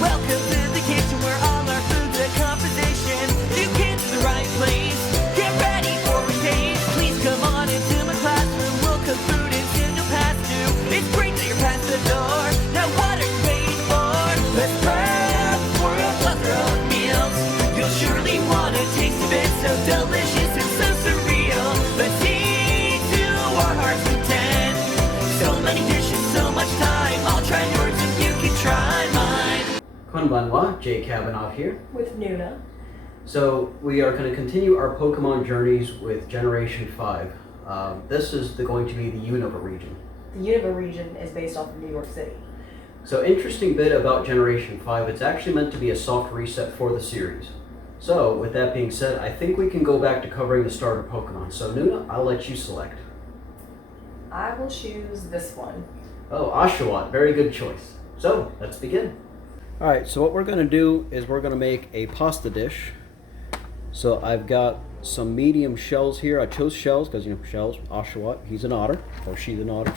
Welcome to the kitchen where all our food's a conversation. You came to the right place. Get ready for a taste. Please come on into my classroom. We'll cook food and soon you'll pass through. It's great that you're past the door. Now what are you waiting for? Let's prep for a plethora of meals. You'll surely want to taste of it. So delicious and so surreal. Let's eat to our heart's content. So many dishes, so much time. I'll try yours and you can try mine. Konbanwa, Jay Kavanaugh here. With Nuna. So we are going to continue our Pokemon journeys with Generation 5. This is going to be the Unova region. The Unova region is based off of New York City. So interesting bit about Generation 5, it's actually meant to be a soft reset for the series. So with that being said, I think we can go back to covering the starter Pokemon. So Nuna, I'll let you select. I will choose this one. Oh, Oshawott, very good choice. So let's begin. Alright, so what we're going to do is we're going to make a pasta dish. So I've got some medium shells here. I chose shells because, you know, shells, Oshawott, he's an otter, or she's an otter.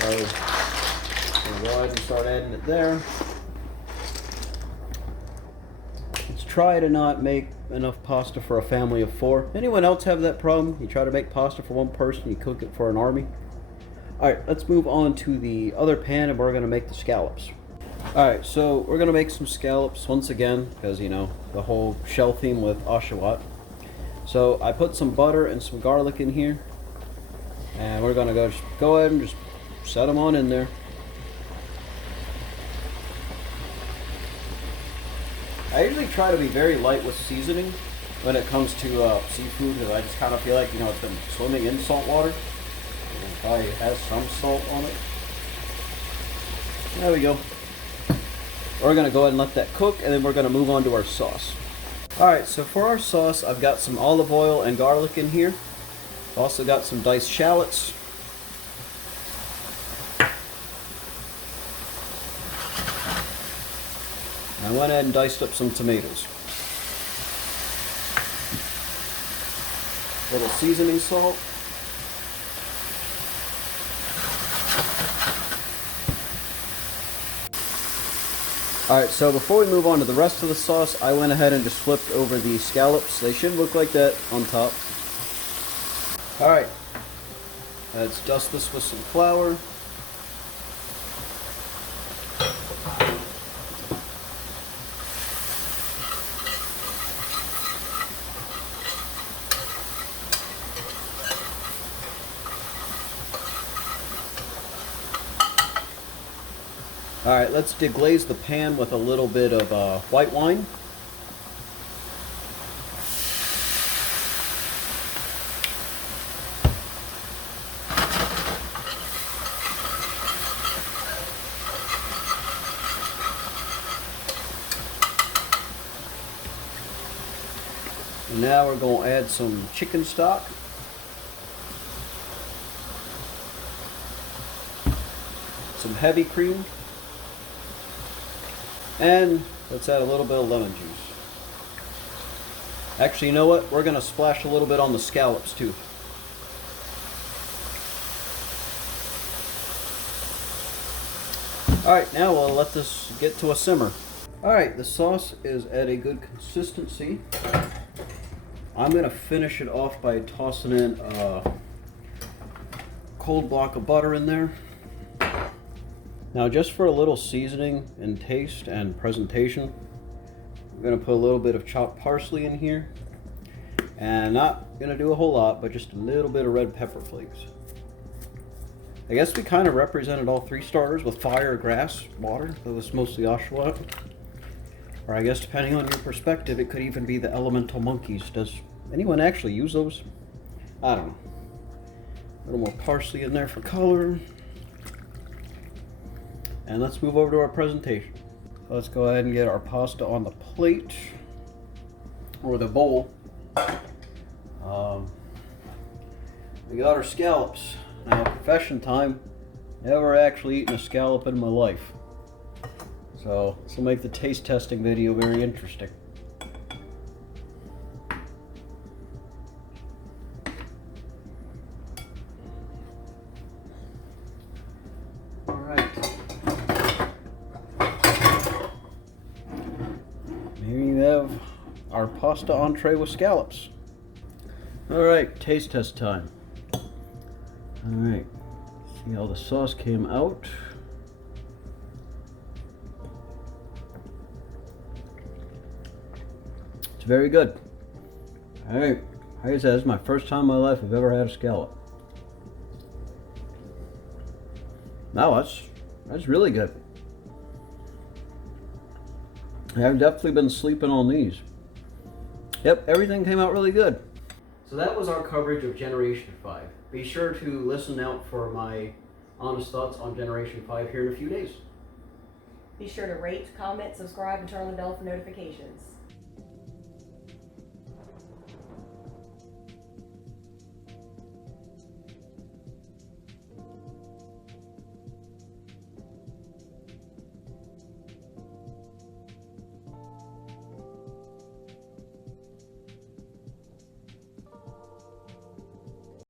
So I'm going to go ahead and start adding it there. Let's try to not make enough pasta for a family of 4. Anyone else have that problem? You try to make pasta for one person, you cook it for an army? Alright, let's move on to the other pan and we're going to make the scallops. Alright, so we're going to make some scallops once again, because, you know, the whole shell theme with Oshawott. So I put some butter and some garlic in here. And we're going to go ahead and just set them on in there. I usually try to be very light with seasoning when it comes to seafood, because I just kind of feel like, you know, it's been swimming in salt water. It probably has some salt on it. There we go. We're going to go ahead and let that cook, and then we're going to move on to our sauce. Alright, so for our sauce, I've got some olive oil and garlic in here. Also got some diced shallots. I went ahead and diced up some tomatoes. A little seasoning salt. Alright, so before we move on to the rest of the sauce, I went ahead and just flipped over the scallops. They should look like that on top. Alright, let's dust this with some flour. Alright, let's deglaze the pan with a little bit of white wine. And now we're going to add some chicken stock. Some heavy cream. And let's add a little bit of lemon juice. Actually, you know what? We're going to splash a little bit on the scallops too. Alright, now we'll let this get to a simmer. Alright, the sauce is at a good consistency. I'm going to finish it off by tossing in a cold block of butter in there. Now, just for a little seasoning and taste and presentation, I'm going to put a little bit of chopped parsley in here. And not going to do a whole lot, but just a little bit of red pepper flakes. I guess we kind of represented all 3 starters with fire, grass, water. That was mostly Oshawott. Or I guess depending on your perspective, it could even be the elemental monkeys. Does anyone actually use those? I don't know. A little more parsley in there for color. And let's move over to our presentation. Let's go ahead and get our pasta on the plate, or the bowl. We got our scallops. Now, confession time, never actually eaten a scallop in my life. So, this will make the taste testing video very interesting. pasta entree with scallops. Alright, taste test time. Alright, see how the sauce came out. It's very good. Alright, like I said, this is my first time in my life I've ever had a scallop. Wow, that's really good. I've definitely been sleeping on these. Yep, everything came out really good. So that was our coverage of Generation 5. Be sure to listen out for my honest thoughts on Generation 5 here in a few days. Be sure to rate, comment, subscribe, and turn on the bell for notifications.